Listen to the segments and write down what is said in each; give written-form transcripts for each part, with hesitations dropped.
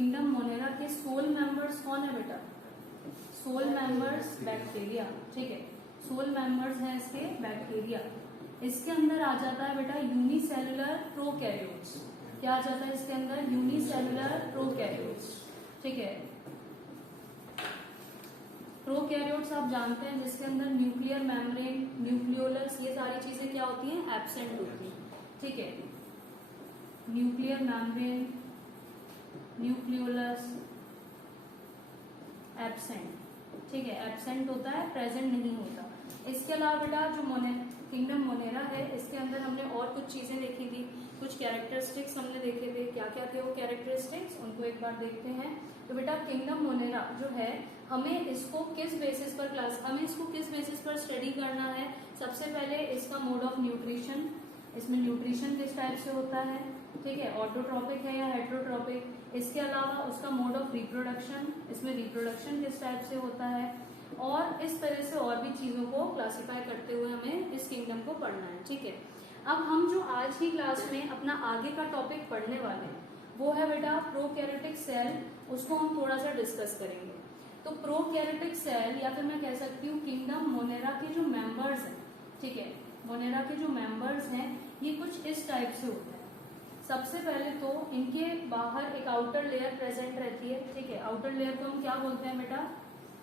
Kingdom Monera के soul members कौन है बेटा? सोल मेंबर्स बैक्टीरिया, ठीक है, सोल मेंबर्स हैं इसके बैक्टीरिया। इसके अंदर आ जाता है बेटा यूनिसेलुलर प्रोकैरियोट्स। क्या आ जाता है इसके अंदर? यूनिसेलुलर प्रोकैरियोट्स, ठीक है। प्रोकैरियोट्स आप जानते हैं जिसके अंदर न्यूक्लियर मेम्ब्रेन, न्यूक्लियोलस, ये सारी चीजें क्या होती हैं? एब्सेंट होती हैं, ठीक है। न्यूक्लियर मेम्ब्रेन, न्यूक्लियोलस एब्सेंट, ठीक है, एब्सेंट होता है, प्रेजेंट नहीं होता। इसके अलावा बेटा जो किंगडम मोनेरा है इसके अंदर हमने और कुछ चीजें देखी थी, कुछ कैरेक्टरिस्टिक्स हमने देखे थे। क्या क्या थे वो कैरेक्टरिस्टिक्स, उनको एक बार देखते हैं। तो बेटा किंगडम मोनेरा जो है हमें इसको किस बेसिस पर स्टडी करना है? सबसे पहले इसका मोड ऑफ न्यूट्रिशन, इसमें न्यूट्रिशन किस टाइप से होता है, ठीक है, ऑटोट्रॉपिक है या हेट्रोट्रॉपिक। इसके अलावा उसका मोड ऑफ रिप्रोडक्शन, इसमें रिप्रोडक्शन किस टाइप से होता है, और इस तरह से और भी चीजों को क्लासिफाई करते हुए हमें इस किंगडम को पढ़ना है, ठीक है। अब हम जो आज की क्लास में अपना आगे का टॉपिक पढ़ने वाले हैं वो है बेटा प्रोकैरियोटिक सेल, उसको हम थोड़ा सा डिस्कस करेंगे। तो प्रोकैरियोटिक सेल या फिर मैं कह सकती हूँ किंगडम मोनेरा के जो मेंबर्स हैं, ठीक है, मोनेरा के जो मेंबर्स हैं ये कुछ इस टाइप से होते हैं। सबसे पहले तो इनके बाहर एक आउटर लेयर प्रेजेंट रहती है, ठीक है। आउटर लेयर को हम क्या बोलते हैं बेटा?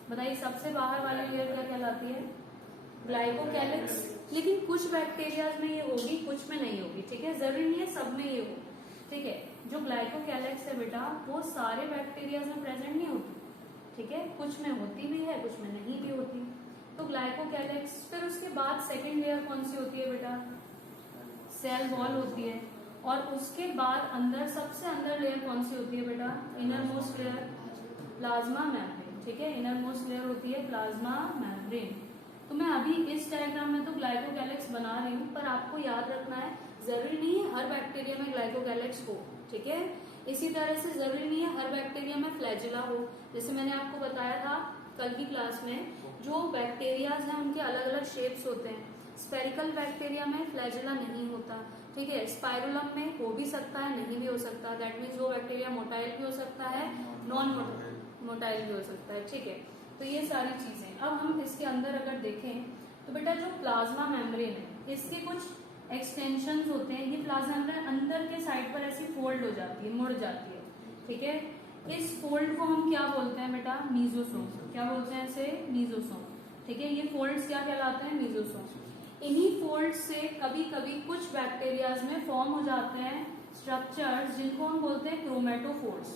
बताइए, सबसे बाहर वाली लेयर क्या कहलाती है? ग्लाइकोकैलिक्स। लेकिन कुछ बैक्टीरियाज में ये होगी, कुछ में नहीं होगी, ठीक है, जरूरी नहीं है सब में ये हो, ठीक है। जो ग्लाइकोकैलिक्स है बेटा वो सारे बैक्टीरियाज में प्रेजेंट नहीं होती, ठीक है, कुछ में होती भी है, कुछ में नहीं भी होती। तो ग्लाइकोकैलिक्स, फिर उसके बाद सेकेंड लेयर कौन सी होती है बेटा? सेल वॉल होती है। और उसके बाद अंदर सबसे अंदर लेयर कौन सी होती है बेटा? Inner most layer, plasma membrane, ठीक है, इनर मोस्ट लेयर होती है प्लाज्मा मेम्ब्रेन। तो मैं अभी इस डायग्राम में तो ग्लाइकोकैलिक्स बना रही हूँ, पर आपको याद रखना है जरूरी नहीं है हर बैक्टीरिया में ग्लाइकोकैलिक्स हो, ठीक है। इसी तरह से जरूरी नहीं है हर बैक्टीरिया में फ्लैजिला हो। जैसे मैंने आपको बताया था कल की क्लास में, जो बैक्टीरियाज हैं उनके अलग अलग शेप्स होते हैं। स्पेरिकल बैक्टीरिया में फ्लैजिला नहीं होता, ठीक है। स्पाइरुलम में हो भी सकता है, नहीं भी हो सकता। दैट मीन्स वो बैक्टीरिया मोटाइल भी हो सकता है, नॉन मोटाइल भी हो सकता है, ठीक है। तो ये सारी चीजें। अब हम इसके अंदर अगर देखें तो बेटा जो प्लाज्मा मेम्ब्रेन है इसके कुछ एक्सटेंशंस होते हैं। ये प्लाज्मा मेम्ब्रेन अंदर के साइड पर ऐसी फोल्ड हो जाती है, मुड़ जाती है, ठीक है। इस फोल्ड को हम क्या बोलते हैं बेटा? मीजोसोम। क्या बोलते हैं इसे? मीजोसोम, ठीक है। ये फोल्ड्स क्या कहलाते हैं? मीजोसोम। इन्हीं फोल्ड्स से कभी कभी कुछ बैक्टीरियाज में फॉर्म हो जाते हैं स्ट्रक्चर्स जिनको हम बोलते हैं क्रोमेटोफोर्स,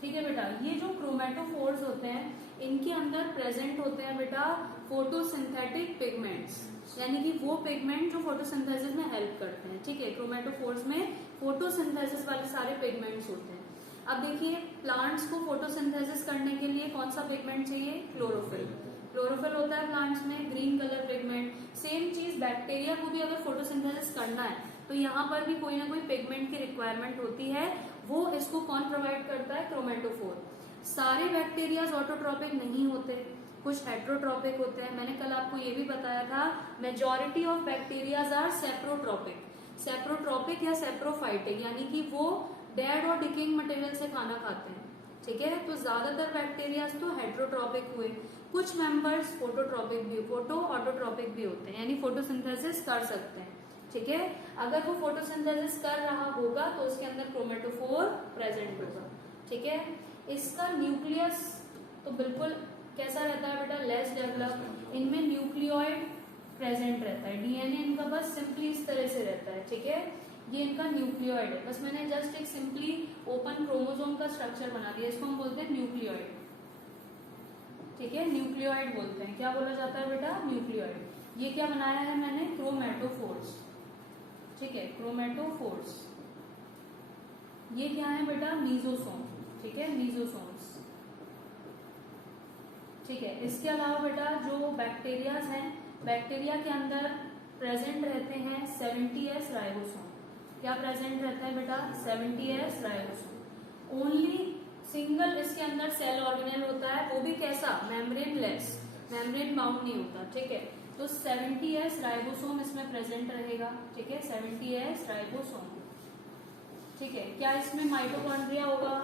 ठीक है बेटा। ये जो क्रोमेटोफोर्स होते हैं इनके अंदर प्रेजेंट होते हैं बेटा फोटोसिंथेटिक पिगमेंट्स, यानी कि वो पिगमेंट जो फोटोसिंथेसिस में हेल्प करते हैं, ठीक है। क्रोमेटोफोर्स में फोटोसिंथेसिस वाले सारे पिगमेंट्स होते हैं। अब देखिए, प्लांट्स को फोटोसिंथेसिस करने के लिए कौन सा पिगमेंट चाहिए? क्लोरोफिल। क्लोरोफिल होता है प्लांट्स में, ग्रीन कलर पिगमेंट। सेम चीज बैक्टीरिया को भी अगर फोटोसिंथेसिस करना है तो यहाँ पर भी कोई ना कोई पिगमेंट की रिक्वायरमेंट होती है। वो इसको कौन प्रोवाइड करता है? क्रोमेटोफोर। सारे बैक्टीरियाज ऑटोट्रॉपिक नहीं होते, कुछ हेट्रोट्रॉपिक होते हैं। मैंने कल आपको ये भी बताया था majority of bacterias are saprotrophic. Saprotrophic या सेप्रोफाइटिक, यानी कि वो डेड और डिकेइंग मटेरियल से खाना खाते हैं, ठीक है। तो ज्यादातर बैक्टीरियाज तो हेट्रोट्रॉपिक हुए, कुछ मेंबर्स फोटोट्रॉपिक भी, फोटो ऑटोट्रॉपिक भी होते हैं, यानी फोटोसिंथेसिस कर सकते हैं, ठीक है। अगर वो फोटोसिंथेसिस कर रहा होगा तो उसके अंदर क्रोमेटोफोर प्रेजेंट होगा, ठीक है। इसका न्यूक्लियस तो बिल्कुल कैसा रहता है बेटा? Less develop. इनमें न्यूक्लियोइड प्रेजेंट रहता है, डीएनए इनका बस सिंपली इस तरह से रहता है, ठीक है। ये इनका न्यूक्लियोइड है, बस मैंने जस्ट एक सिंपली ओपन क्रोमोसोम का स्ट्रक्चर बना दिया, इसको हम बोलते हैं न्यूक्लियोइड, ठीक है। न्यूक्लियोइड बोलते हैं। क्या बोला जाता है बेटा? न्यूक्लियोइड। ये क्या बनाया है मैंने? क्रोमेटोफोर्स, ठीक है, क्रोमेटोफोर्स। ये क्या है बेटा? मीजोसोम, ठीक है, मीजोसोम्स, ठीक है। इसके अलावा बेटा जो बैक्टीरियाज हैं, बैक्टीरिया के अंदर प्रेजेंट रहते हैं 70S राइबोसोम। क्या प्रेजेंट रहता है बेटा? 70S ribosome. ओनली सिंगल इसके अंदर सेल ऑर्गेनेल होता है, वो भी कैसा? मेम्ब्रेन लेस, मेम्ब्रेन बाउंड नहीं होता, ठीक है। तो 70S राइबोसोम इसमें प्रेजेंट रहेगा, ठीक है, 70S राइबोसोम। ठीक है। क्या इसमें माइटोकॉन्ड्रिया होगा,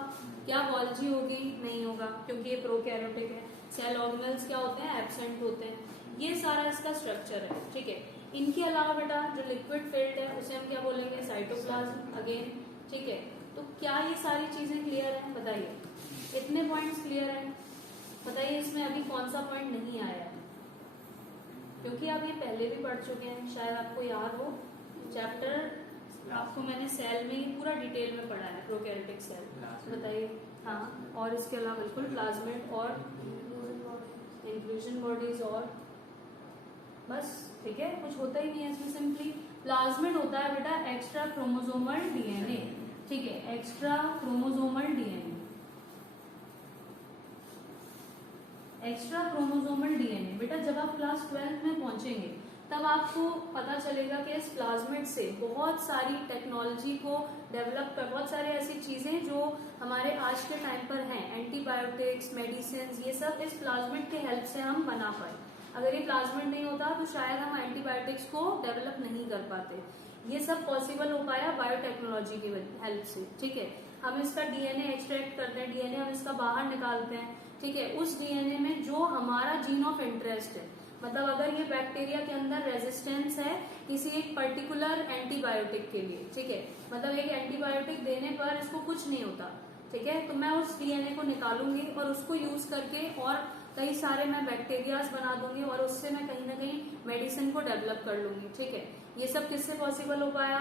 क्या गोल्जी होगी, नहीं होगा, क्योंकि ये प्रोकैरियोटिक है। सेल ऑर्गेनेल्स क्या होते हैं, एब्सेंट होते हैं। ये सारा इसका स्ट्रक्चर है, ठीक है। इनके अलावा बेटा जो लिक्विड फिल्ड है उसे हम क्या बोलेंगे, साइटोप्लाज्म अगेन, ठीक है। तो क्या ये सारी चीजें क्लियर हैं, बताइए, इतने पॉइंट्स क्लियर हैं? बताइए इसमें अभी कौन सा पॉइंट नहीं आया है, क्योंकि आप ये पहले भी पढ़ चुके हैं, शायद आपको याद हो। चैप्टर आपको मैंने सेल में ही पूरा डिटेल में पढ़ा है, प्रोकैरियोटिक सेल। बताइए। हाँ, और इसके अलावा बिल्कुल प्लाज्मिड और इंक्लूजन बॉडीज और बस, ठीक है। कुछ होता ही नहीं है इसमें, सिंपली प्लाज्मिड होता है बेटा एक्स्ट्रा क्रोमोसोमल डीएनए, ठीक है, extra chromosomal DNA, extra chromosomal DNA. बेटा जब आप क्लास 12th में पहुंचेंगे तब आपको पता चलेगा कि इस प्लाज्मिड से बहुत सारी टेक्नोलॉजी को डेवलप कर, बहुत सारी ऐसी चीजें जो हमारे आज के टाइम पर हैं, एंटीबायोटिक्स, मेडिसिन, ये सब इस प्लाज्मिड के हेल्प से हम बना पाए। अगर ये प्लाज्मिड नहीं होता तो शायद हम एंटीबायोटिक्स को डेवलप नहीं कर पाते। ये सब पॉसिबल हो पाया बायोटेक्नोलॉजी की हेल्प से, ठीक है। हम इसका डीएनए एक्सट्रैक्ट करते हैं, डीएनए हम इसका बाहर निकालते हैं, ठीक है। उस डीएनए में जो हमारा जीन ऑफ इंटरेस्ट है, मतलब अगर ये बैक्टीरिया के अंदर रेजिस्टेंस है किसी एक पर्टिकुलर एंटीबायोटिक के लिए, ठीक है, मतलब एक एंटीबायोटिक देने पर इसको कुछ नहीं होता, ठीक है, तो मैं उस डीएनए को निकालूंगी और उसको यूज करके और कई सारे मैं बैक्टीरियाज बना दूंगी और उससे मैं कहीं ना कहीं मेडिसिन को डेवलप कर लूंगी, ठीक है। ये सब किससे पॉसिबल हो पाया,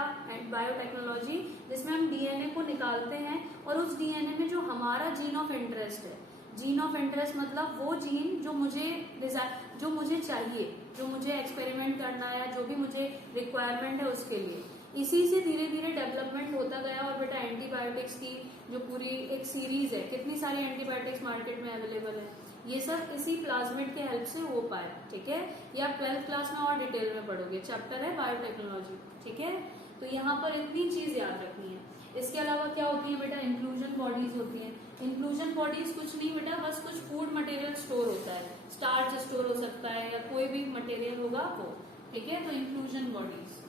बायोटेक्नोलॉजी, जिसमें हम डीएनए को निकालते हैं और उस डीएनए में जो हमारा जीन ऑफ इंटरेस्ट है, जीन ऑफ इंटरेस्ट मतलब वो जीन जो मुझे चाहिए, जो मुझे एक्सपेरिमेंट करना है, जो भी मुझे रिक्वायरमेंट है उसके लिए, इसी से धीरे धीरे डेवलपमेंट होता गया। और बेटा एंटीबायोटिक्स की जो पूरी एक सीरीज है, कितनी सारी एंटीबायोटिक्स मार्केट में अवेलेबल है, ये सब इसी प्लाज्मिड के हेल्प से हो पाया, ठीक है। ये आप 12th क्लास में और डिटेल में पढ़ोगे, चैप्टर है बायोटेक्नोलॉजी, ठीक है। तो यहाँ पर इतनी चीज याद रखनी है। इसके अलावा क्या होती है बेटा, इंक्लूजन बॉडीज होती है। इंक्लूजन बॉडीज कुछ नहीं बेटा, बस कुछ फूड मटेरियल स्टोर होता है, स्टार्च स्टोर हो सकता है या कोई भी मटेरियल होगा वो, ठीक है। तो इंक्लूजन बॉडीज,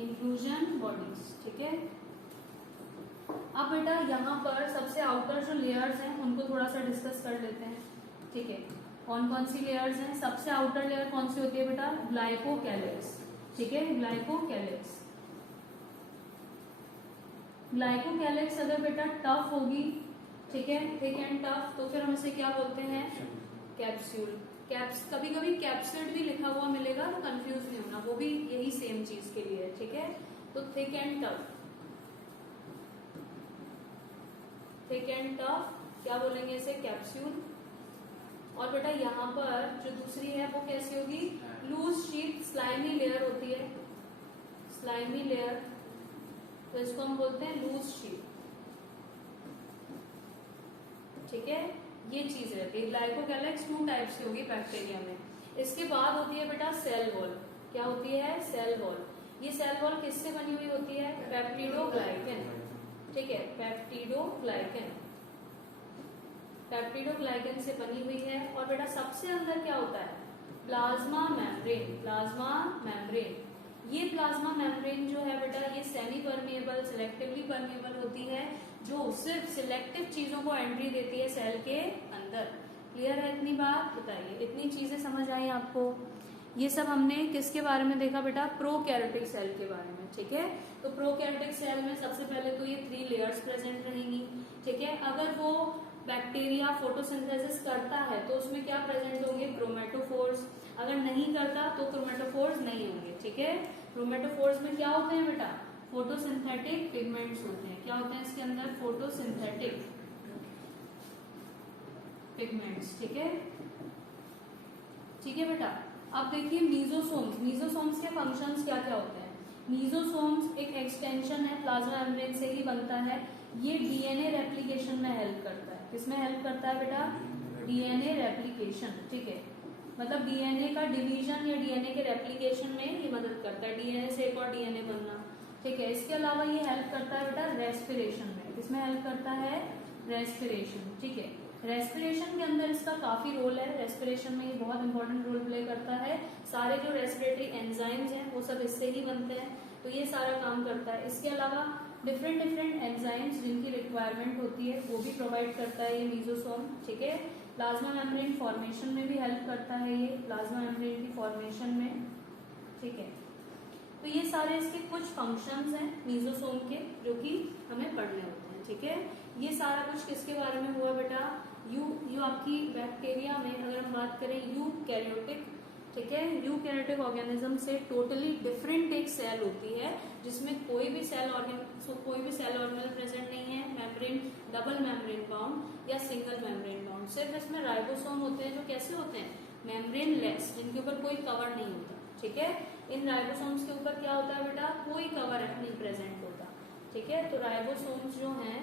इंक्लूजन बॉडीज, ठीक है। अब बेटा यहाँ पर सबसे आउटर जो लेयर्स हैं उनको थोड़ा सा डिस्कस कर लेते हैं, ठीक है। कौन कौन सी लेयर्स हैं, सबसे आउटर लेयर कौन सी होती है बेटा, ग्लाइकोकैलिक्स, ठीक है, ग्लाइकोकैलिक्स। ग्लाइकोकैलिक्स अगर बेटा टफ होगी, ठीक है, थिक एंड टफ, तो फिर हम इसे क्या बोलते हैं, कैप्सूल। कभी कभी कैप्सूल्ड भी लिखा हुआ मिलेगा तो कंफ्यूज नहीं होना, वो भी यही सेम चीज के लिए है, ठीक है। तो thick and tough, thick and tough क्या बोलेंगे इसे, कैप्सूल। और बेटा यहाँ पर जो दूसरी है वो कैसी होगी, लूज शीट, स्लाइमी लेयर होती है, स्लाइमी लेयर, तो इसको हम बोलते हैं लूज शीट, ठीक है। ये चीज रहती है। ग्लाइकोकैलिक्स 2 टाइप्स की होगी बैक्टीरिया में। इसके बाद होती है बेटा सेल वॉल। क्या होती है, सेल वॉल। ये सेल वॉल किससे बनी हुई होती है, पेप्टिडोग्लाइकन, ठीक है, पेप्टिडोग्लाइकन, पेप्टिडोग्लाइकन से बनी हुई है। और बेटा सबसे अंदर क्या होता है, प्लाज्मा मेम्ब्रेन, प्लाज्मा मेम्ब्रेन। ये प्लाज्मा मेम्ब्रेन जो है बेटा ये सेमी परमेएबल, सिलेक्टिवली परमेएबल होती है, जो सिर्फ सिलेक्टिव चीजों को एंट्री देती है सेल के अंदर। क्लियर है इतनी बात, बताइए इतनी चीजें समझ आई आपको। ये सब हमने किसके बारे में देखा बेटा, प्रोकैरियोटिक सेल के बारे में, ठीक है। तो प्रोकैरियोटिक सेल में सबसे पहले तो ये 3 लेयर्स प्रेजेंट रहेंगी, ठीक है। अगर वो बैक्टीरिया फोटोसिंथेसिस करता है तो उसमें क्या प्रेजेंट होंगे, क्रोमेटोफोर्स। अगर नहीं करता तो क्रोमेटोफोर्स नहीं होंगे, ठीक है। क्रोमेटोफोर्स में क्या होते हैं बेटा, फोटोसिंथेटिक पिगमेंट्स होते हैं। क्या होते हैं इसके अंदर, फोटोसिंथेटिक पिगमेंट्स, ठीक है, ठीक है बेटा। अब देखिए मीजोसोम्स, मीजोसोम्स के फंक्शंस क्या क्या होते हैं। मीजोसोम्स एक एक्सटेंशन है, प्लाज्मा मेम्ब्रेन से ही बनता है। ये डीएनए रेप्लिकेशन में हेल्प करता है। किसमें हेल्प करता है बेटा, डीएनए रेप्लिकेशन, ठीक है। मतलब डीएनए का डिवीजन या डीएनए के रेप्लिकेशन में ये मदद करता है, डीएनए से एक और डीएनए बनना, ठीक है। इसके अलावा ये हेल्प करता है बेटा रेस्पिरेशन में। किसमें हेल्प करता है, रेस्पिरेशन, ठीक है। रेस्पिरेशन के अंदर इसका काफी रोल है, रेस्पिरेशन में ये बहुत इंपॉर्टेंट रोल प्ले करता है। सारे जो रेस्पिरेटरी एंजाइम्स हैं वो सब इससे ही बनते हैं, तो ये सारा काम करता है। इसके अलावा डिफरेंट एंजाइम्स जिनकी रिक्वायरमेंट होती है वो भी प्रोवाइड करता है ये मीजोसोम, ठीक है। प्लाज्मा मेम्ब्रेन फॉर्मेशन में भी हेल्प करता है ये, प्लाज्मा मेम्ब्रेन की फॉर्मेशन में, ठीक है। तो ये सारे इसके कुछ फंक्शंस हैं मीजोसोम के जो कि हमें पढ़ने होते हैं, ठीक है। ये सारा कुछ किसके बारे में हुआ बेटा, यू आपकी बैक्टीरिया में अगर हम बात करें यूकैरियोटिक, ठीक है, यूकैरियोटिक ऑर्गेनिज्म से टोटली डिफरेंट एक सेल होती है जिसमें कोई भी सेल ऑर्गेनल प्रेजेंट नहीं है, मेम्ब्रेन डबल मेम्ब्रेन बाउंड या सिंगल मेम्ब्रेन बाउंड। सिर्फ इसमें राइबोसोम होते हैं जो कैसे होते हैं, मेम्ब्रेन लेस, जिनके ऊपर कोई कवर नहीं होता, ठीक है। इन राइबोसोम्स के ऊपर क्या होता है बेटा, कोई कवर नहीं प्रेजेंट होता, ठीक है। तो राइबोसोम्स जो हैं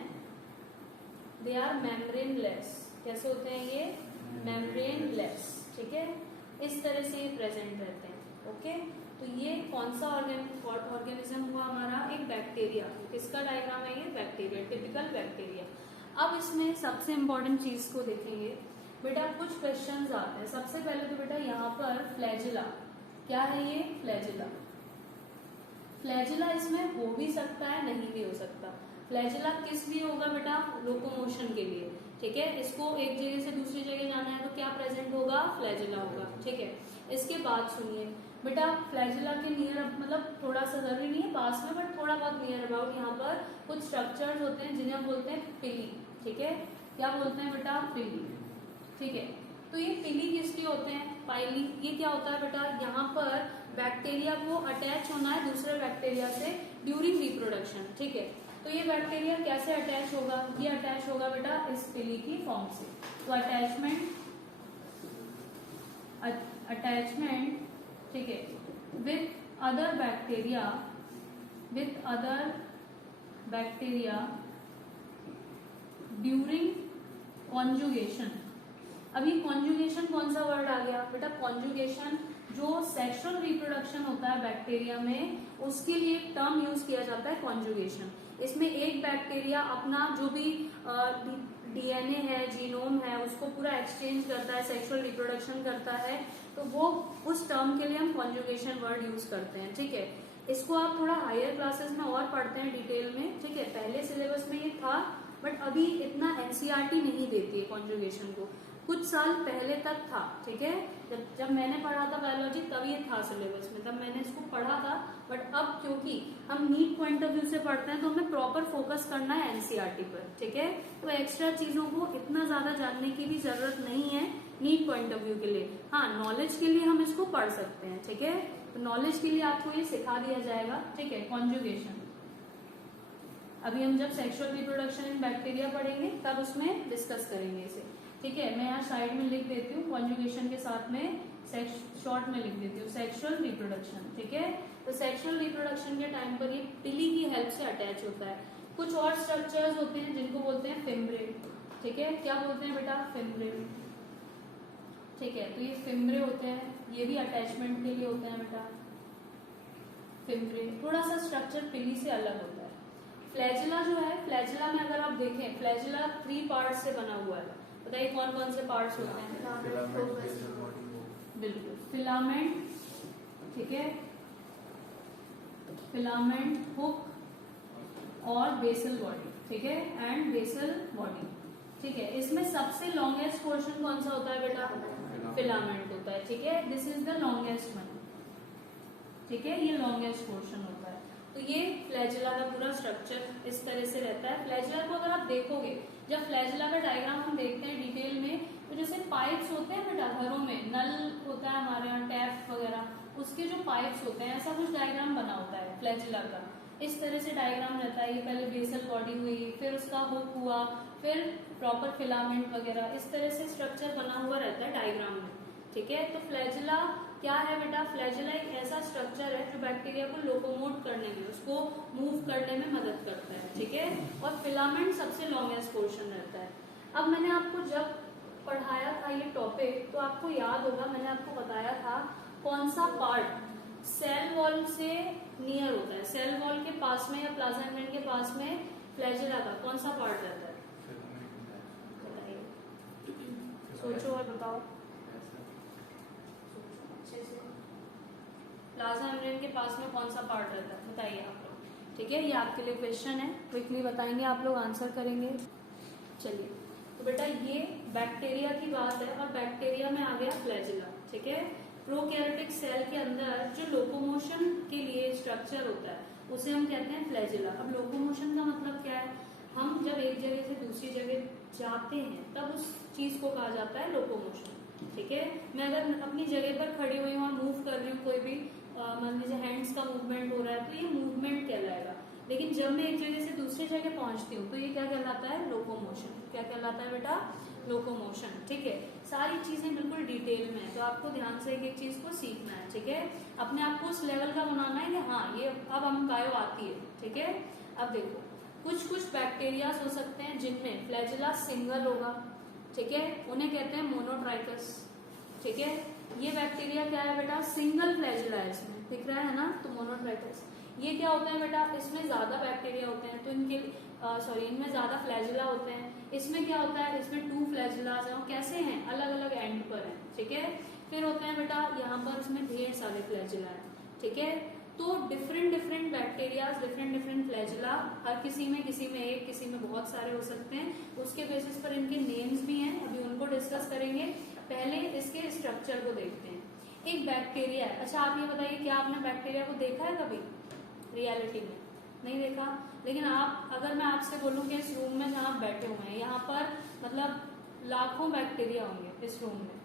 दे आर मेम्ब्रेन लेस, कैसे होते हैं ये, मेम्ब्रेन लेस, ठीक है। इस तरह से ये प्रेजेंट रहते हैं, ओके। तो ये कौन सा ऑर्गेनिज्म हुआ हमारा, एक बैक्टीरिया। किसका डायग्राम है ये, बैक्टीरिया, टिपिकल बैक्टीरिया। अब इसमें सबसे इंपॉर्टेंट चीज को देखेंगे बेटा, कुछ क्वेश्चंस आते हैं। सबसे पहले तो बेटा यहाँ पर फ्लैजिला, क्या है ये, फ्लैजिला। फ्लैजिला इसमें हो भी सकता है, नहीं भी हो सकता। फ्लैजिला किस लिए होगा बेटा, लोकोमोशन के लिए, ठीक है। इसको एक जगह से दूसरी जगह जाना है तो क्या प्रेजेंट होगा, फ्लैजिला होगा, ठीक है। इसके बाद सुनिए बेटा, फ्लैजिला के नियर मतलब थोड़ा सा जरूरी नहीं है पास में, बट थोड़ा बहुत नियर अबाउट यहाँ पर कुछ स्ट्रक्चर्स होते हैं जिन्हें हम बोलते हैं पिली, ठीक है। क्या बोलते हैं बेटा, पिली, ठीक है। तो ये पिली किस लिए होते हैं, पाइली। ये क्या होता है बेटा, यहाँ पर बैक्टीरिया को अटैच होना है दूसरे बैक्टीरिया से ड्यूरिंग रिप्रोडक्शन, ठीक है। तो ये बैक्टीरिया कैसे अटैच होगा, ये अटैच होगा बेटा इस पिली की फॉर्म से। तो अटैचमेंट, ठीक है, with other bacteria during conjugation. अभी कॉन्जुगेशन कौन सा वर्ड आ गया बेटा, कॉन्जुगेशन जो सेक्सुअल रिप्रोडक्शन होता है बैक्टीरिया में, उसके लिए एक टर्म यूज किया जाता है कॉन्जुगेशन। इसमें एक बैक्टीरिया अपना जो भी डीएनए है, जीनोम है, उसको पूरा एक्सचेंज करता है, सेक्सुअल रिप्रोडक्शन करता है, तो वो उस टर्म के लिए हम कॉन्जुगेशन वर्ड यूज करते हैं, ठीक है। इसको आप थोड़ा हायर क्लासेस में और पढ़ते हैं डिटेल में, ठीक है। पहले सिलेबस में ये था, बट अभी इतना एनसीईआरटी नहीं देती है कॉन्जुगेशन को, कुछ साल पहले तक था, ठीक है। जब मैंने पढ़ा था बायोलॉजी तब ये था सिलेबस में, तब मैंने इसको पढ़ा था। बट अब क्योंकि हम नीट पॉइंट ऑफ व्यू से पढ़ते हैं तो हमें प्रॉपर फोकस करना है एनसीईआरटी पर, ठीक है। तो एक्स्ट्रा चीजों को इतना ज्यादा जानने की भी जरूरत नहीं है नीट पॉइंट ऑफ व्यू के लिए। हाँ, नॉलेज के लिए हम इसको पढ़ सकते हैं, ठीक है। तो नॉलेज के लिए आपको ये सिखा दिया जाएगा, ठीक है। कॉन्जुगेशन अभी हम जब सेक्सुअल रिप्रोडक्शन इन बैक्टीरिया पढ़ेंगे तब उसमें डिस्कस करेंगे इसे, ठीक है। मैं यहाँ साइड में लिख देती हूँ कॉन्जुगेशन के साथ में, शॉर्ट में लिख देती हूँ सेक्सुअल रिप्रोडक्शन, ठीक है। तो सेक्सुअल रिप्रोडक्शन के टाइम पर ये पिली की हेल्प से अटैच होता है। कुछ और स्ट्रक्चर्स होते हैं जिनको बोलते हैं फिम्ब्रे, ठीक है। क्या बोलते हैं बेटा, फिम्ब्रे, ठीक है। तो ये फिम्ब्रे होते हैं, ये भी अटैचमेंट के लिए होते हैं बेटा, फिम्ब्रे। थोड़ा सा स्ट्रक्चर पिली से अलग होता है। फ्लैजिला जो है, फ्लैजिला में अगर आप देखें, फ्लैजिला 3 पार्ट से बना हुआ है। बताइए कौन कौन से पार्ट्स होते हैं, बिल्कुल, फिलामेंट, ठीक है, फिलामेंट, हुक और बेसल बॉडी, ठीक है, एंड बेसल बॉडी, ठीक है। इसमें सबसे लॉन्गेस्ट पोर्शन कौन सा होता है बेटा, फिलामेंट होता है, ठीक है। This is the longest one, ठीक है, ये लॉन्गेस्ट पोर्शन होता है। तो ये फ्लैजिला का पूरा स्ट्रक्चर इस तरह से रहता है। फ्लैजिला को अगर आप देखोगे, जब फ्लैजिला का डायग्राम हम देखते हैं डिटेल में, तो जैसे पाइप्स होते हैं बेटा घरों में, नल होता है हमारे यहाँ, टैप वगैरह, उसके जो पाइप्स होते हैं ऐसा कुछ डायग्राम बना होता है फ्लैजिला का। इस तरह से डायग्राम रहता है। ये पहले बेसल बॉडी हुई, फिर उसका हुक हुआ, फिर प्रॉपर फिलामेंट वगैरह, इस तरह से स्ट्रक्चर बना हुआ रहता है डायग्राम में, ठीक है। तो फ्लैजिला क्या है बेटा, फ्लैजिला एक ऐसा स्ट्रक्चर है जो बैक्टीरिया को लोकोमोट करने में, उसको मूव करने में मदद करता है, ठीक है। और फिलामेंट सबसे लॉन्गेस्ट पोर्शन रहता है। अब मैंने आपको जब पढ़ाया था ये टॉपिक, तो आपको याद होगा मैंने आपको बताया था कौन सा पार्ट सेल वॉल से नियर होता है, सेल वॉल के पास में या प्लाज्मा मेम्ब्रेन के पास में फ्लैजिला का कौन सा पार्ट रहता है, बताइए, सोचो और बताओ अच्छे से। प्लाज्मा मेम्ब्रेन के पास में कौन सा पार्ट रहता है, बताइए आप लोग। ठीक है, ये आपके लिए क्वेश्चन है, क्विकली बताएंगे, आप लोग आंसर करेंगे। चलिए, तो बेटा ये बैक्टीरिया की बात है और बैक्टीरिया में आ गया फ्लैजिला। ठीक है, प्रोकैरियोटिक सेल के अंदर जो लोकोमोशन के लिए स्ट्रक्चर होता है उसे हम कहते हैं फ्लैजिला। अब लोकोमोशन का मतलब क्या है, हम जब एक जगह से दूसरी जगह जाते हैं तब उस चीज को कहा जाता है लोकोमोशन। ठीक है, मैं अगर अपनी जगह पर खड़ी हुई हूँ, मूव कर रही हूँ, कोई भी मान लीजिए हैंड्स का मूवमेंट हो रहा है तो ये मूवमेंट कहलाएगा। लेकिन जब मैं एक जगह से दूसरी जगह पहुंचती हूँ तो ये क्या कहलाता है, लोकोमोशन। क्या कहलाता है बेटा, लोकोमोशन। ठीक है, सारी चीजें बिल्कुल डिटेल में है, तो आपको ध्यान से एक एक चीज को सीखना है। ठीक है, अपने आप को उस लेवल का बनाना है कि हाँ ये अब हम कायो आती है। ठीक है, अब देखो कुछ कुछ बैक्टीरिया हो सकते हैं जिनमें फ्लैजिला सिंगल होगा। ठीक है, उन्हें कहते हैं मोनोट्राइकस। ठीक है, ये बैक्टीरिया क्या है बेटा, सिंगल फ्लैजिला है, इसमें दिख रहा है ना, तो मोनोट्राइकस। ये क्या होता है बेटा, इसमें ज्यादा बैक्टीरिया होते हैं तो इनके इनमें ज्यादा फ्लैजिला होते हैं। इसमें क्या होता है, इसमें 2 फ्लैजिलास हैं, कैसे हैं, अलग अलग एंड पर हैं। ठीक है, फिर होते हैं बेटा यहाँ पर इसमें ढेर सारे फ्लैजिला हैं। ठीक है, तो different different bacteria, different different flagella, हर किसी में एक, किसी में बहुत सारे हो सकते हैं। उसके बेसिस पर इनके नेम्स भी हैं, अभी उनको डिस्कस करेंगे। पहले इसके स्ट्रक्चर को देखते हैं। एक बैक्टीरिया है। अच्छा आप ये बताइए, क्या आपने बैक्टीरिया को देखा है कभी रियलिटी में? नहीं देखा। लेकिन आप, अगर मैं आपसे बोलूं कि इस रूम में जहाँ आप बैठे हुए हैं यहाँ पर मतलब लाखों बैक्टीरिया होंगे इस रूम में,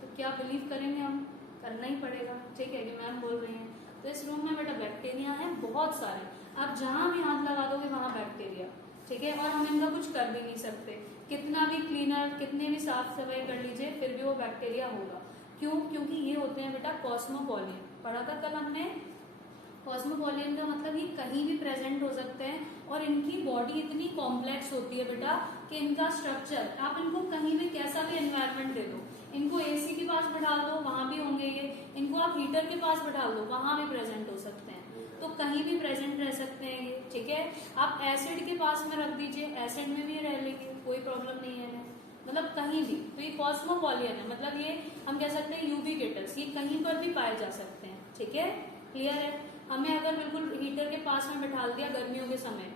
तो क्या बिलीव करेंगे हम? करना ही पड़ेगा। ठीक है, कि मैम बोल रही हैं। तो इस रूम में बेटा बैक्टीरिया हैं बहुत सारे, आप जहां भी हाथ लगा दोगे वहां बैक्टीरिया। ठीक है, और हम इनका कुछ कर भी नहीं सकते, कितना भी क्लीनर, कितने भी साफ सफाई कर लीजिए फिर भी वो बैक्टीरिया होगा। क्यों? क्योंकि ये होते हैं बेटा कॉस्मोपॉलियन। पढ़ा था कल हमने, कॉस्मोपॉलियन का मतलब ये कहीं भी प्रेजेंट हो सकते हैं और इनकी बॉडी इतनी कॉम्प्लेक्स होती है बेटा कि इनका स्ट्रक्चर, आप इनको कहीं भी कैसा भी एनवायरनमेंट दे दो, इनको एसी के पास बैठा दो वहां भी होंगे ये, इनको आप हीटर के पास बैठा दो वहां भी प्रेजेंट हो सकते हैं, तो कहीं भी प्रेजेंट रह सकते हैं ये। ठीक है, आप एसिड के पास में रख दीजिए, एसिड में भी रह लेंगे, कोई प्रॉब्लम नहीं है, मतलब कहीं भी। तो ये कॉस्मोपॉलियन है, मतलब ये हम कह सकते हैं यूबिक्विटस, ये कहीं पर भी पाए जा सकते हैं। ठीक है, क्लियर है। हमें अगर बिल्कुल हीटर के पास में बैठा दिया गर्मियों के समय,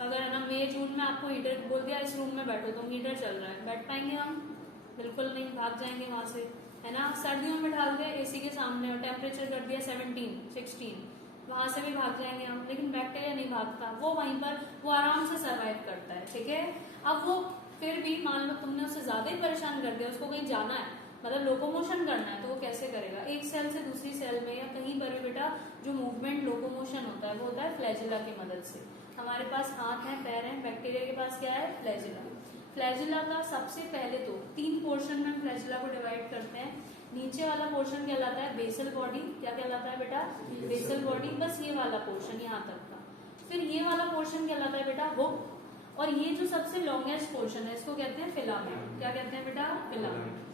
अगर है ना मई जून में आपको हीटर बोल दिया इस रूम में बैठो, तो हीटर चल रहा है, बैठ पाएंगे हम? बिल्कुल नहीं, भाग जाएंगे वहां से, है ना। सर्दियों में बैठा दिया एसी के सामने और टेम्परेचर कर दिया 17, 16, वहां से भी भाग जाएंगे हम। लेकिन बैक्टीरिया नहीं भागता, वो वहीं पर वो आराम से सर्वाइव करता है। ठीक है, अब वो फिर भी मान लो तुमने उसे ज्यादा ही परेशान कर दिया, उसको कहीं जाना है, मतलब लोकोमोशन करना है, तो वो कैसे करेगा? एक सेल से दूसरी सेल में या कहीं पर भी बेटा जो मूवमेंट लोकोमोशन होता है वो होता है फ्लैजिला की मदद से। हमारे पास हाथ हैं, पैर हैं, बैक्टीरिया के पास क्या है? फ्लैजिला। फ्लैजिला का सबसे पहले तो 3 पोर्शन में फ्लैजिला को डिवाइड करते हैं। नीचे वाला पोर्शन कहलाता है बेसल बॉडी। क्या कहलाता है बेटा? बेसल बॉडी, बस ये वाला पोर्शन यहाँ तक का। फिर ये वाला पोर्शन कहलाता है बेटा हुक, और ये जो सबसे लॉन्गेस्ट पोर्शन है इसको कहते हैं फिलामेंट। क्या कहते हैं बेटा? फिलामेंट।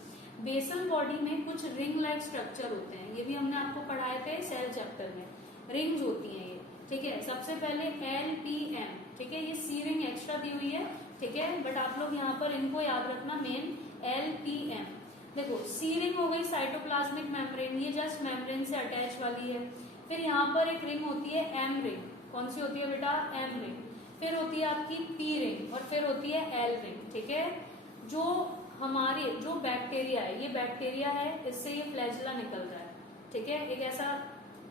बेसल बॉडी में कुछ रिंग लाइक स्ट्रक्चर होते हैं, ये भी हमने आपको पढ़ाए थे सेल चैप्टर में, रिंग्स होती हैं ये। ठीक है, सबसे पहले LPM, ठीक है, ये सी रिंग एक्स्ट्रा दी हुई है, ठीक है, बट आप लोग यहाँ पर इनको याद रखना मेन LPM। देखो सी रिंग हो गई साइटोप्लाज्मिक मेम्ब्रेन, ये जस्ट मेम्ब्रेन से अटैच वाली है। फिर यहाँ पर एक रिंग होती है M रिंग, कौन सी होती है बेटा? M ring. फिर होती है आपकी P रिंग और फिर होती है L रिंग। ठीक है, जो हमारे जो बैक्टीरिया है, ये बैक्टीरिया है, इससे ये फ्लैजिला निकल रहा है। ठीक है, एक ऐसा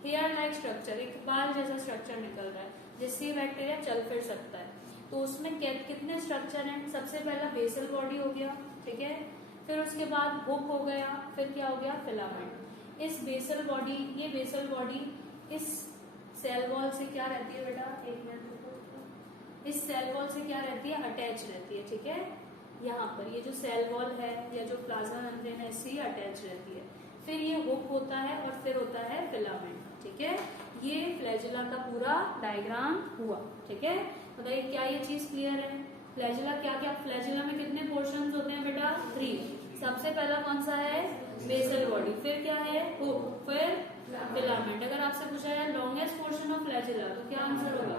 हेयर लाइक स्ट्रक्चर, एक बाल जैसा स्ट्रक्चर निकल रहा है जिससे ये बैक्टीरिया चल फिर सकता है। तो उसमें कितने स्ट्रक्चर हैं? सबसे पहला बेसल बॉडी हो गया, ठीक है, फिर उसके बाद हुक हो गया, फिर क्या हो गया? फिलामेंट। इस बेसल बॉडी, ये बेसल बॉडी इस सेल वॉल से क्या रहती है बेटा? एक मिनट, इस सेल वॉल से क्या रहती है? अटैच रहती है। ठीक है, यहाँ पर ये जो सेल वॉल है या जो प्लाज्मा मेम्ब्रेन है इससे अटैच रहती है। फिर ये हुक होता है और फिर होता है फिलामेंट। ठीक है, ये फ्लैजिला का पूरा डायग्राम हुआ। ठीक है, बताइए क्या ये चीज क्लियर है? फ्लैजिला क्या क्या, फ्लैजिला में कितने पोर्शंस होते हैं बेटा? 3। सबसे पहला कौन सा है? बेसल बॉडी, फिर क्या है? हुक, फिर फिलामेंट। अगर आपसे पूछा है लॉन्गेस्ट पोर्शन ऑफ फ्लैजिला तो क्या आंसर होगा?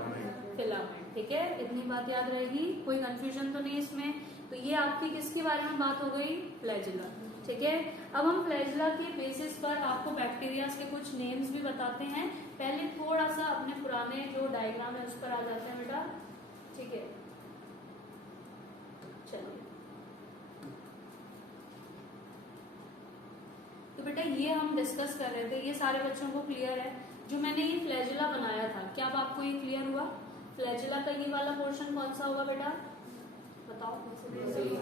फिलामेंट। ठीक है, इतनी बात याद रहेगी, कोई कंफ्यूजन तो नहीं इसमें। तो ये आपकी किसके बारे में बात हो गई? फ्लैजिला। ठीक है। अब हम फ्लैजिला के बेसिस पर आपको बैक्टीरिया के कुछ नेम्स भी बताते हैं। पहले थोड़ा सा अपने पुराने जो डायग्राम है उस पर आ जाते हैं बेटा, ठीक है। चलिए, तो बेटा ये हम डिस्कस कर रहे थे, ये सारे बच्चों को क्लियर है? जो मैंने ये फ्लैजिला बनाया था, क्या अब आपको ये क्लियर हुआ? फ्लैजिला का ये वाला पोर्शन कौन सा होगा बेटा, बताओ?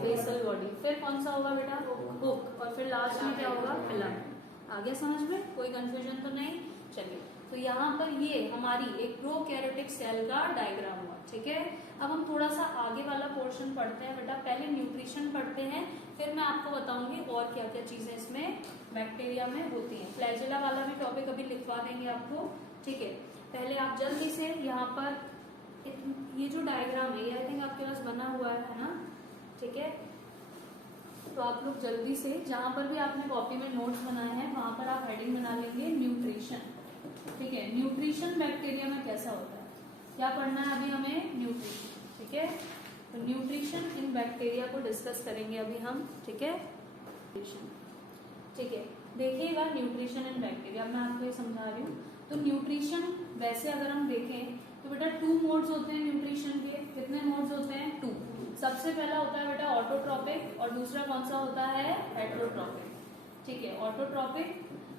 Basal body. फिर कौन सा होगा बेटा? हुक। और फिर लास्ट में क्या होगा? फिलामेंट। आगे समझ में कोई कंफ्यूजन तो नहीं? चलिए, तो यहाँ पर ये हमारी एक प्रोकैरियोटिक सेल का डायग्राम हुआ, ठीक है। अब हम थोड़ा सा आगे वाला पोर्शन पढ़ते हैं बेटा। पहले न्यूट्रिशन पढ़ते हैं, फिर मैं आपको बताऊंगी और क्या क्या चीजें इसमें बैक्टीरिया में होती हैं। फ्लैजिला वाला भी टॉपिक अभी लिखवा देंगे आपको, ठीक है। पहले आप जल्दी से यहाँ पर ये जो डायग्राम है, ये आई थिंक आपके पास बना हुआ है ना, ठीक है। तो आप लोग जल्दी से, जहां पर भी आपने कॉपी में नोट्स बनाए हैं वहां पर आप हेडिंग बना लेंगे न्यूट्रिशन, ठीक है। न्यूट्रिशन बैक्टीरिया में कैसा होता है, क्या पढ़ना है अभी हमें? न्यूट्रिशन, ठीक है। तो न्यूट्रिशन इन बैक्टीरिया को डिस्कस करेंगे अभी हम, ठीक है। ठीक है, देखिएगा न्यूट्रिशन इन बैक्टीरिया, मैं आपको ये समझा रही हूँ। तो न्यूट्रिशन वैसे अगर हम देखें तो बेटा 2 मोड्स होते हैं न्यूट्रिशन के। कितने मोड्स होते हैं? 2। सबसे पहला होता है बेटा ऑटोट्रॉपिक, और दूसरा कौन सा होता है? हेट्रोट्रॉपिक, ठीक है। Autotrophic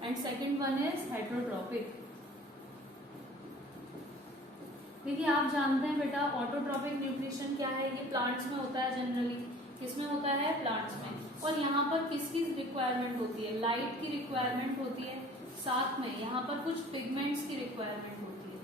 and second one is heterotrophic. देखिए, आप जानते हैं बेटा ऑटोट्रॉपिक न्यूट्रिशन क्या है? ये प्लांट्स में होता है जनरली। किसमें होता है? प्लांट्स में। और यहाँ पर किसकी रिक्वायरमेंट होती है? लाइट की रिक्वायरमेंट होती है, साथ में यहाँ पर कुछ पिगमेंट्स की रिक्वायरमेंट होती है,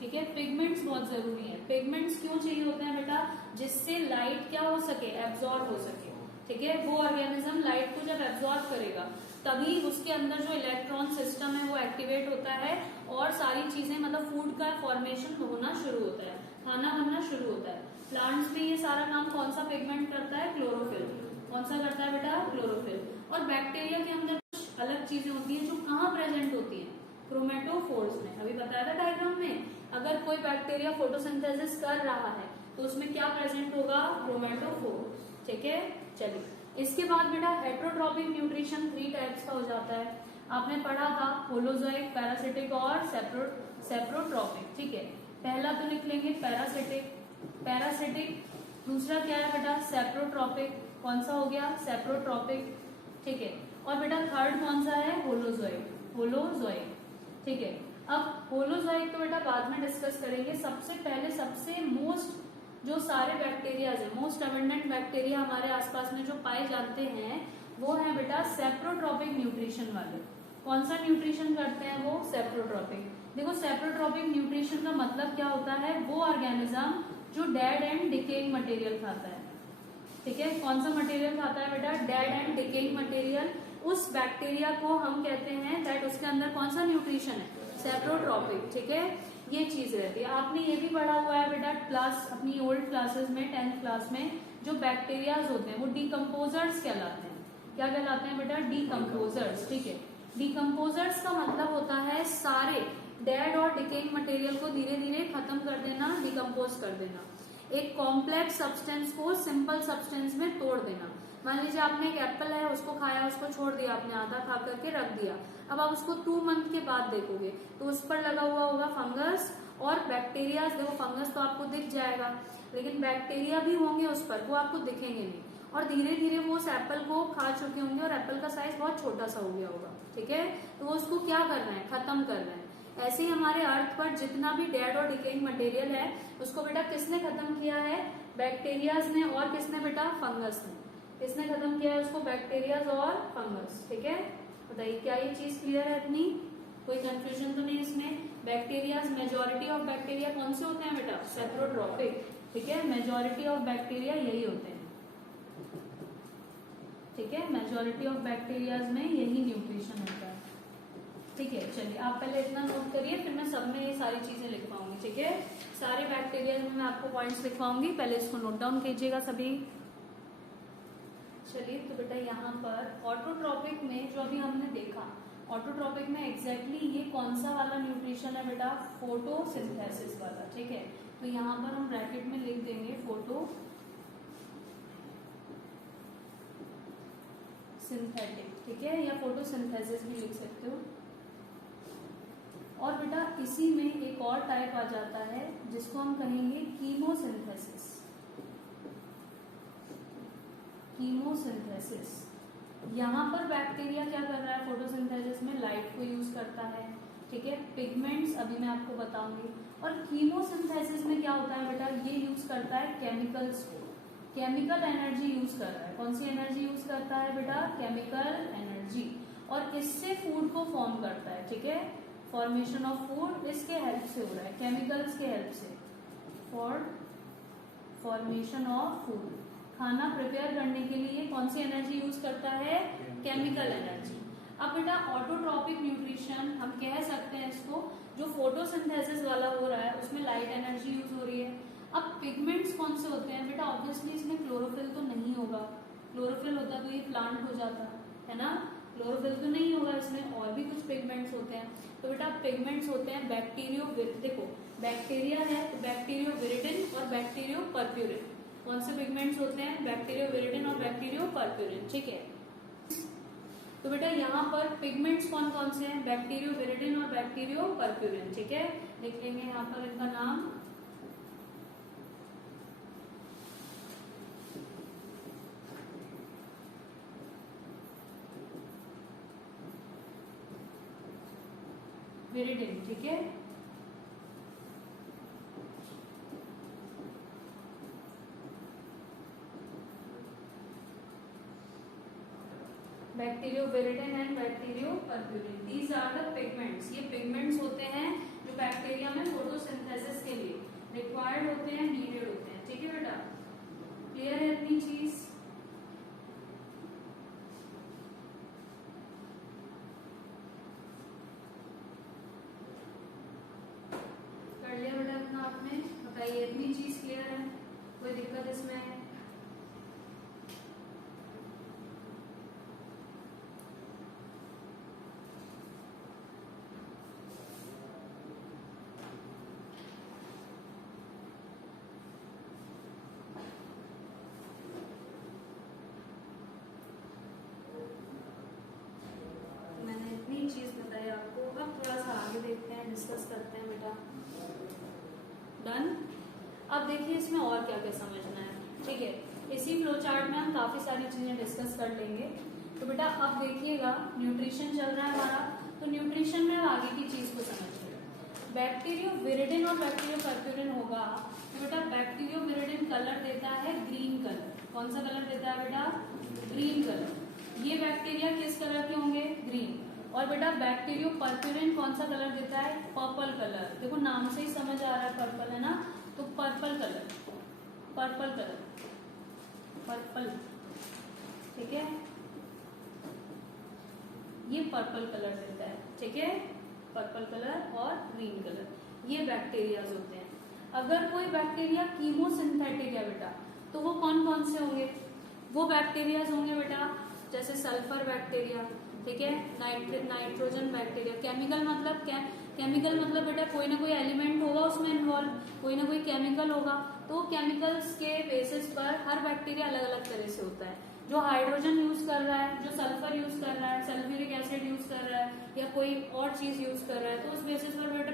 ठीक है। पिगमेंट्स बहुत जरूरी है। पिगमेंट्स क्यों चाहिए होते हैं बेटा? जिससे लाइट क्या हो सके? एब्जॉर्ब हो सके, ठीक है। वो ऑर्गेनिज्म लाइट को जब एब्जॉर्ब करेगा तभी उसके अंदर जो इलेक्ट्रॉन सिस्टम है वो एक्टिवेट होता है और सारी चीजें, मतलब फूड का फॉर्मेशन होना शुरू होता है, खाना बनना शुरू होता है। प्लांट्स में ये सारा काम कौन सा पिगमेंट करता है? क्लोरोफिल। कौन सा करता है बेटा? क्लोरोफिल। और बैक्टीरिया के अंदर कुछ अलग चीजें होती हैं जो कहाँ प्रेजेंट होती है? क्रोमेटोफोर्स में। अभी बताया था डायग्राम में, अगर कोई बैक्टीरिया फोटोसिंथेसिस कर रहा है तो उसमें क्या प्रेजेंट होगा? क्रोमेटोफोर, ठीक है। चलिए, इसके बाद बेटा हेट्रोट्रॉपिक न्यूट्रिशन 3 टाइप्स का हो जाता है। आपने पढ़ा था होलोजोइक, पैरासिटिक और सेप्रोट्रॉपिक, ठीक है। पहला तो लिख लेंगे पैरासिटिक। दूसरा क्या है बेटा? सेप्रोट्रॉपिक। कौन सा हो गया? सेप्रोट्रॉपिक, ठीक है। और बेटा थर्ड कौन सा है? होलोजोइक, ठीक है। अब होलोजोइक तो बेटा बाद में डिस्कस करेंगे। सबसे पहले सबसे मोस्ट जो सारे बैक्टीरिया है, मोस्ट अबंडेंट बैक्टीरिया हमारे आसपास में जो पाए जाते हैं वो है बेटा सेप्रोट्रॉपिक न्यूट्रिशन वाले। कौन सा न्यूट्रिशन करते हैं वो? सेप्रोट्रॉपिक। देखो, सेप्रोट्रॉपिक न्यूट्रिशन का मतलब क्या होता है? वो ऑर्गेनिज्म जो डेड एंड डिकेइंग मटेरियल खाता है, ठीक है। कौन सा मटेरियल खाता है बेटा? Dead and decaying material. उस बैक्टीरिया को हम कहते हैं दैट उसके अंदर कौन सा न्यूट्रिशन है? सेप्रोट्रॉपिक, ठीक है। ये चीज रहती है। आपने ये भी पढ़ा हुआ है बेटा क्लास, अपनी ओल्ड क्लासेस में, 10th क्लास में, जो बैक्टीरियाज होते हैं वो डिकम्पोजर्स कहलाते हैं। क्या कहलाते हैं बेटा? डिकम्पोजर्स, ठीक है। डिकम्पोजर्स का मतलब होता है सारे डेड और डिकेइंग मटेरियल को धीरे धीरे खत्म कर देना, डिकम्पोज कर देना, एक कॉम्प्लेक्स सब्सटेंस को सिंपल सब्सटेंस में तोड़ देना। मान लीजिए आपने एक एप्पल है, उसको खाया, उसको छोड़ दिया आपने, आधा खा करके रख दिया। अब आप उसको 2 मंथ के बाद देखोगे तो उस पर लगा हुआ होगा फंगस और बैक्टीरिया। देखो, फंगस तो आपको दिख जाएगा लेकिन बैक्टीरिया भी होंगे उस पर, वो आपको दिखेंगे नहीं। और धीरे धीरे वो उस एप्पल को खा चुके होंगे और एप्पल का साइज बहुत छोटा सा हो गया होगा, ठीक है। तो वो उसको क्या कर रहे हैं? खत्म कर रहे हैं। ऐसे ही हमारे अर्थ पर जितना भी डेड और डिकेइंग मटेरियल है उसको बेटा किसने खत्म किया है? बैक्टीरियाज ने। और किसने बेटा? फंगस ने। किसने खत्म किया है उसको? बैक्टीरियाज और फंगस, ठीक है। बताइए, क्या ये चीज क्लियर है इतनी? कोई कंफ्यूजन तो नहीं इसमें? बैक्टीरियाज, मेजोरिटी ऑफ बैक्टीरिया कौन से होते हैं बेटा? सेप्रोट्रॉपिक, ठीक है। मेजोरिटी ऑफ बैक्टीरिया यही होते हैं, ठीक है। मेजोरिटी ऑफ बैक्टीरियाज में यही न्यूट्रिशन होता है, ठीक है। चलिए, आप पहले इतना नोट करिए, फिर मैं सब में ये सारी चीजें लिखवाऊंगी, ठीक है। सारे बैक्टीरिया में मैं आपको पॉइंट्स लिखवाऊंगी, पहले इसको नोट डाउन कीजिएगा सभी। चलिए, तो बेटा यहाँ पर ऑटोट्रॉपिक में जो अभी हमने देखा, ऑटोट्रॉपिक में एग्जैक्टली ये कौन सा वाला न्यूट्रिशन है बेटा? फोटोसिंथेसिस वाला, ठीक है। तो यहाँ पर हम ब्रैकेट में लिख देंगे फोटो सिंथेटिक, ठीक है, या फोटोसिंथेसिस भी लिख सकते हो। और बेटा इसी में एक और टाइप आ जाता है जिसको हम कहेंगे कीमोसिंथेसिस। कीमोसिंथेसिस, यहाँ पर बैक्टीरिया क्या कर रहा है फोटोसिंथेसिस में, लाइट को यूज करता है, ठीक है, पिगमेंट्स अभी मैं आपको बताऊंगी। और कीमोसिंथेसिस में क्या होता है बेटा, ये यूज करता है केमिकल्स को, केमिकल एनर्जी यूज कर रहा है। कौन सी एनर्जी यूज करता है बेटा, केमिकल एनर्जी, और इससे फूड को फॉर्म करता है, ठीक है, फॉर्मेशन ऑफ फूड इसके हेल्प से हो रहा है, केमिकल्स के हेल्प से, फॉर फॉर्मेशन ऑफ फूड। खाना प्रिपेयर करने के लिए कौन सी एनर्जी यूज करता है, केमिकल एनर्जी। अब बेटा ऑटोट्रॉपिक न्यूट्रिशन हम कह सकते हैं इसको, जो फोटोसिंथेसिस वाला हो रहा है उसमें लाइट एनर्जी यूज हो रही है। अब पिगमेंट्स कौन से होते हैं बेटा, ऑब्वियसली इसमें क्लोरोफिल तो नहीं होगा, क्लोरोफिल होता तो ये प्लांट हो जाता है ना, क्लोरोफिल तो नहीं होगा इसमें, और भी कुछ पिगमेंट्स होते हैं। तो बेटा पिगमेंट्स होते हैं बैक्टीरियो, देखो बैक्टीरिया है तो बैक्टीरियोविरिडिन और बैक्टीरियोपर्प्यूरिन, कौन से पिगमेंट्स होते हैं, बैक्टीरियोविरिडिन और बैक्टीरियोपर्प्यूरिन, ठीक है। तो बेटा यहाँ पर पिगमेंट्स कौन कौन से हैं, बैक्टीरियोविरिडिन और बैक्टीरियोपर्प्यूरिन, ठीक है, लिख लेंगे यहाँ पर इनका नाम। विरिडिन, ठीक है, bacterioviridin and bacteriopurpurin, these are the pigments. ये पिगमेंट्स होते हैं जो बैक्टीरिया में फोटोसिंथेसिस के लिए रिक्वायर्ड होते हैं, नीडेड होते हैं, ठीक है बेटा, क्लियर है इतनी चीज। कर लिया बेटा इतना आपने, बताइए इतनी चीज क्लियर है, कोई दिक्कत इसमें है? चीज बताई आपको। अब थोड़ा सा आगे देखते हैं, डिस्कस करते हैं बेटा। डन। अब देखिए इसमें और क्या क्या समझना है, ठीक है, इसी फ्लो चार्ट में हम काफी सारी चीजें डिस्कस कर लेंगे। तो बेटा अब देखिएगा न्यूट्रिशन चल रहा है हमारा, तो न्यूट्रिशन में आगे की चीज को समझिए। बैक्टीरियोविरिडिन और बैक्टीरियोपर्प्यूरिन होगा, तो बेटा बैक्टीरियोविरिडिन कलर देता है ग्रीन कलर। कौन सा कलर देता है बेटा, ग्रीन कलर। ये बैक्टीरिया किस कलर के होंगे, ग्रीन। और बेटा बैक्टीरियोपर्प्यूरिन कौन सा कलर देता है, पर्पल कलर। देखो नाम से ही समझ आ रहा है पर्पल है ना, तो purple colour, purple colour, purple, ठीक है, ये पर्पल कलर देता है, ठीक है, पर्पल कलर और ग्रीन कलर, ये बैक्टीरिया होते हैं। अगर कोई बैक्टीरिया कीमोसिंथेटिक है बेटा, तो वो कौन कौन से होंगे, वो बैक्टीरिया होंगे बेटा जैसे सल्फर बैक्टीरिया, ठीक है, नाइट्रोजन बैक्टीरिया। केमिकल मतलब क्या, केमिकल मतलब बेटा कोई ना कोई एलिमेंट होगा उसमें इन्वॉल्व, कोई ना कोई केमिकल होगा। तो केमिकल्स के बेसिस पर हर बैक्टीरिया अलग अलग तरह से होता है। जो हाइड्रोजन यूज कर रहा है, जो सल्फर यूज कर रहा है, सल्फ्यूरिक एसिड यूज कर रहा है, या कोई और चीज यूज कर रहा है, तो उस बेसिस पर बेटा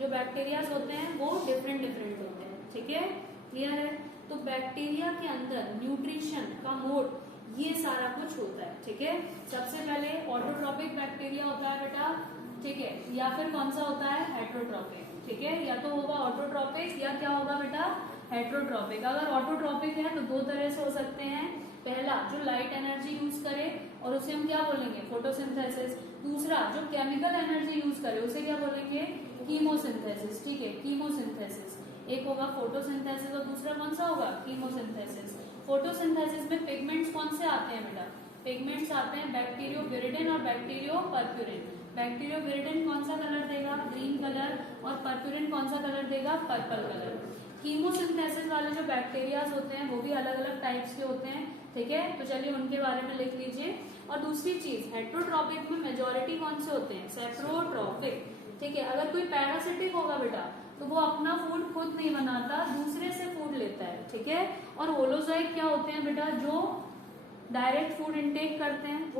जो बैक्टीरिया होते हैं वो डिफरेंट डिफरेंट होते हैं, ठीक है, क्लियर है। तो बैक्टीरिया के अंदर न्यूट्रिशन का मोड ये सारा कुछ होता है, ठीक है। सबसे पहले ऑटोट्रॉपिक बैक्टीरिया होता है बेटा, ठीक है, या फिर कौन सा होता है, हेट्रोट्रॉपिक, ठीक है, या तो होगा ऑटोट्रॉपिक या क्या होगा बेटा, हेट्रोट्रॉपिक। अगर ऑटोट्रॉपिक है तो दो तरह से हो सकते हैं, पहला जो लाइट एनर्जी यूज करे और उसे हम क्या बोलेंगे, फोटोसिंथेसिस। दूसरा जो केमिकल एनर्जी यूज करे उसे क्या बोलेंगे, कीमोसिंथेसिस, ठीक है, कीमोसिंथेसिस। एक होगा फोटोसिंथेसिस और दूसरा कौन सा होगा, कीमोसिंथेसिस। फोटोसिंथेसिस में पिगमेंट्स कौन से आते हैं बेटा, पिगमेंट्स आते हैं बैक्टीरियोविरिडिन और बैक्टीरियोपर्प्यूरिन। बैक्टीरियोविरिडिन कौन सा कलर देगा, ग्रीन कलर, और पर्प्यूरिन कौन सा कलर देगा, पर्पल कलर। कीमोसिंथेसिस वाले जो बैक्टीरियाज होते हैं वो भी अलग अलग टाइप्स के होते हैं, ठीक है, तो चलिए उनके बारे में लिख लीजिए। और दूसरी चीज, हेट्रोट्रॉपिक में मेजोरिटी कौन से होते हैं, सेप्रोट्रॉपिक, ठीक है। अगर कोई पैरासिटिक होगा बेटा तो वो अपना फूड खुद नहीं बनाता, दूसरे से फूड लेता है, ठीक है। और होलोजोइक क्या होते हैं बेटा, जो डायरेक्ट फूड इनटेक करते हैं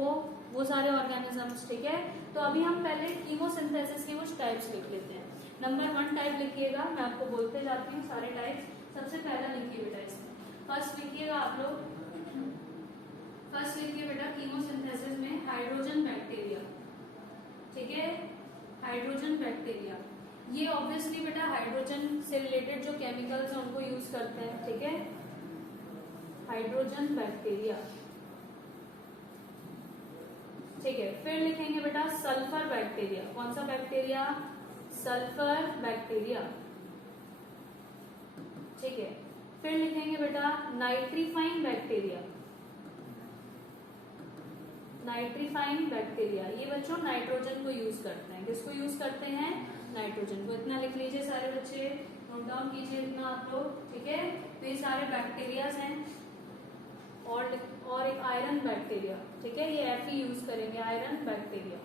वो सारे ऑर्गेनिजम्स, ठीक है। तो अभी हम पहले कीमोसिंथेसिस के कुछ टाइप्स लिख लेते हैं। नंबर 1 टाइप लिखिएगा, मैं आपको बोलते जाती हूँ सारे टाइप्स। सबसे पहला लिखिए बेटा इसमें, फर्स्ट लिखिएगा आप लोग, फर्स्ट लिखिए बेटा कीमोसिंथेसिस में हाइड्रोजन बैक्टीरिया, ठीक है, हाइड्रोजन बैक्टीरिया। ये ऑब्वियसली बेटा हाइड्रोजन से रिलेटेड जो केमिकल्स हैं उनको यूज करते हैं, ठीक है, हाइड्रोजन बैक्टीरिया, ठीक है। फिर लिखेंगे बेटा सल्फर बैक्टीरिया, कौन सा बैक्टीरिया, सल्फर बैक्टीरिया, ठीक है। फिर लिखेंगे बेटा नाइट्रीफाइन बैक्टीरिया, नाइट्रीफाइन बैक्टीरिया। ये बच्चों नाइट्रोजन को यूज करते हैं, किसको यूज करते हैं, नाइट्रोजन को। इतना लिख लीजिए सारे बच्चे, नोट डाउन कीजिए इतना आप लोग, ठीक है। तो ये सारे बैक्टीरियाज हैं। और एक आयरन बैक्टीरिया, ठीक है, ये एफ ही यूज करेंगे, आयरन बैक्टीरिया।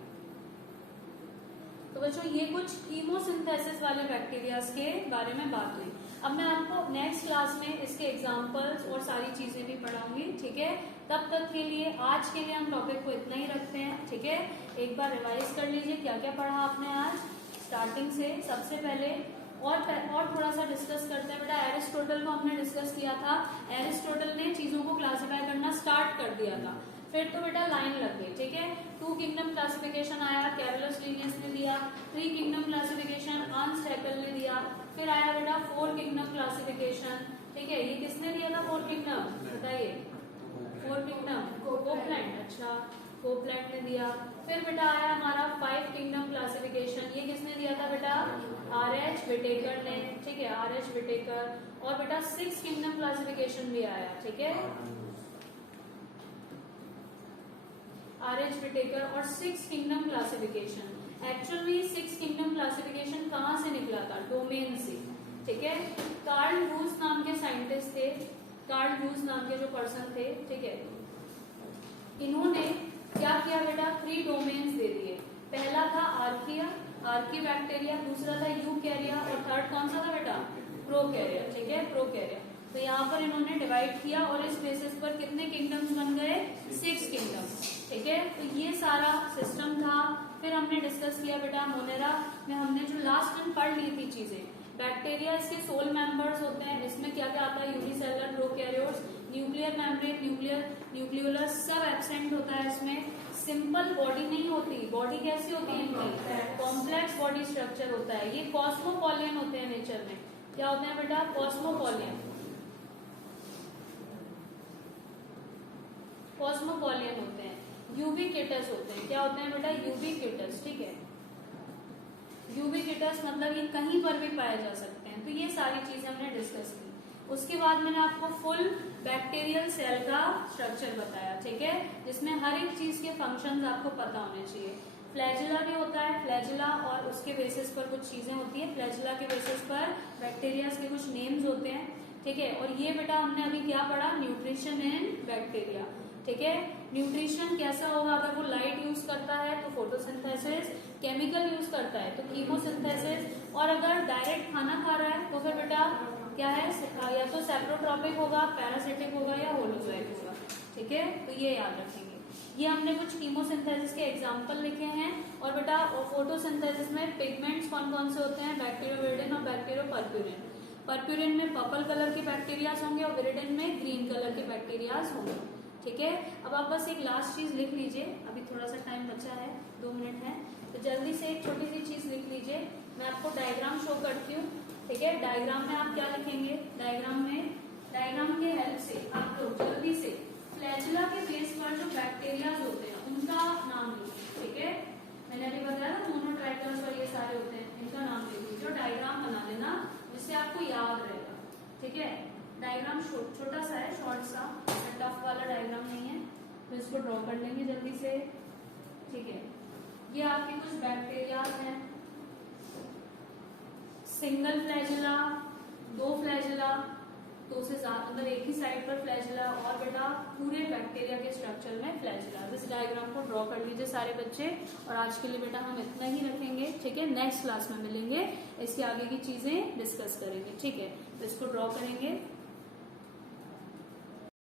तो बच्चों ये कुछ कीमोसिंथेसिस वाले बैक्टीरियाज के बारे में बात हुई। अब मैं आपको नेक्स्ट क्लास में इसके एग्जांपल्स और सारी चीजें भी पढ़ाऊंगी, ठीक है। तब तक के लिए आज के लिए हम टॉपिक को इतना ही रखते हैं, ठीक है। एक बार रिवाइज कर लीजिए क्या क्या पढ़ा आपने आज स्टार्टिंग से। सबसे पहले और थोड़ा सा डिस्कस करते हैं बेटा, एरिस्टोटल को हमने डिस्कस किया था। एरिस्टोटल ने चीजों को क्लासिफाई करना स्टार्ट कर दिया था, फिर तो बेटा लाइन लग गई, ठीक है। 2 किंगडम क्लासिफिकेशन आया, कैरोलस लिनियस ने दिया। 3 किंगडम क्लासिफिकेशन अर्नस्ट हैकेल ने दिया। फिर आया बेटा 4 किंगडम क्लासिफिकेशन, ठीक है। ये किसने दिया था 4 किंगडम, बताइए, 4 किंगडम कोपलैंड, अच्छा कोपलैंड ने दिया। फिर बेटा आया हमारा 5 किंगडम क्लासिफिकेशन, ये किसने दिया था बेटा, आर.एच. विटेकर ने, ठीक है, आर.एच. विटेकर। और बेटा 6 किंगडम क्लासिफिकेशन भी आया, ठीक है, आर.एच. विटेकर और 6 किंगडम क्लासिफिकेशन। एक्चुअल में 6 किंगडम क्लासिफिकेशन कहाँ से निकला था, डोमेन से, ठीक है। कार्ल रूस नाम के साइंटिस्ट थे, कार्ल रूस नाम के जो पर्सन थे, ठीक है, इन्होंने क्या किया बेटा, 3 डोमेन्स दे दिए। पहला था आर्किया, आर्की बैक्टीरिया, दूसरा था यूकैरिया और थर्ड कौन सा था बेटा, प्रोकैरिया, ठीक है, प्रोकैरिया। तो यहाँ पर इन्होंने डिवाइड किया और इस बेसिस पर कितने किंगडम्स बन गए, 6 किंगडम्स, ठीक है। तो ये सारा सिस्टम था। फिर हमने डिस्कस किया बेटा मोनेरा में, हमने जो लास्ट टाइम पढ़ ली थी चीजें, बैक्टीरिया इसके सोल मेंबर्स होते हैं, इसमें क्या क्या आता है, unicellular prokaryotes, nuclear membrane, nucleolus सब एब्सेंट होता है इसमें। सिंपल बॉडी नहीं होती, बॉडी कैसी होती है इनकी, कॉम्प्लेक्स बॉडी स्ट्रक्चर होता है। ये कॉस्मोपॉलियन होते हैं नेचर में, क्या होते हैं बेटा, कॉस्मोपॉलियन, कॉस्मोपॉलियन होते हैं। यूबिक्विटस होते हैं, क्या होते हैं बेटा, यूबिक्विटस, ठीक है। यूबिक्विटस मतलब ये कहीं पर भी पाए जा सकते हैं। तो ये सारी चीजें हमने डिस्कस की। उसके बाद मैंने आपको फुल बैक्टीरियल सेल का स्ट्रक्चर बताया, ठीक है, जिसमें हर एक चीज के फंक्शंस आपको पता होने चाहिए। फ्लैजिला भी होता है, फ्लैजिला और उसके बेसिस पर कुछ चीजें होती है, फ्लैजिला के बेसिस पर बैक्टीरिया के कुछ नेम्स होते हैं, ठीक है। और ये बेटा हमने अभी क्या पढ़ा, न्यूट्रिशन इन बैक्टीरिया, ठीक है। न्यूट्रिशन कैसा होगा, अगर वो लाइट यूज करता है तो फोटोसिंथेसिस, केमिकल यूज करता है तो कीमोसिंथेसिस, और अगर डायरेक्ट खाना खा रहा है तो फिर बेटा क्या है, या तो सेप्रोट्रॉपिक होगा, पैरासिटिक होगा या होलोजोइक होगा, ठीक है। तो ये याद रखेंगे। ये हमने कुछ कीमोसिंथेसिस के एग्जांपल लिखे हैं। और बेटा फोटोसिंथेसिस में पिगमेंट्स कौन कौन से होते हैं, बैक्टीरियोविरिडिन और बैक्टीरियोपर्प्यूरिन। पर्प्यूरिन में पर्पल कलर के बैक्टीरियाज होंगे और विरिडिन में ग्रीन कलर के बैक्टीरियाज होंगे, ठीक है। अब आप बस एक लास्ट चीज लिख लीजिए, अभी थोड़ा सा टाइम बचा है, 2 मिनट है, तो जल्दी से एक छोटी सी चीज लिख लीजिए। मैं आपको डायग्राम शो करती हूँ, ठीक है। डायग्राम में आप क्या लिखेंगे, डायग्राम के हेल्प से आप लोग जल्दी से फ्लैजिला के बेस पर जो बैक्टीरियाज होते हैं उनका नाम लिखिए, ठीक है। मैंने अभी बताया ना मोनोट्राइकल्स और ये सारे होते हैं, इनका नाम लिख लीजिए और डायग्राम बना लेना, जिससे आपको याद रहेगा, ठीक है। डायग्राम छोटा सा है, शॉर्ट सा, टफ वाला डायग्राम नहीं है, तो इसको ड्रॉ कर लेंगे जल्दी से, ठीक है। ये आपके कुछ बैक्टीरियाज हैं, सिंगल फ्लैजिला, 2 फ्लैजिला, 2 से ज्यादा, मतलब एक ही साइड पर फ्लैजिला, और बेटा पूरे बैक्टीरिया के स्ट्रक्चर में फ्लैजिला। इस डायग्राम को ड्रॉ कर लीजिए सारे बच्चे। और आज के लिए बेटा हम इतना ही रखेंगे, ठीक है। नेक्स्ट क्लास में मिलेंगे, इसके आगे की चीजें डिस्कस करेंगे, ठीक है। तो इसको ड्रॉ करेंगे।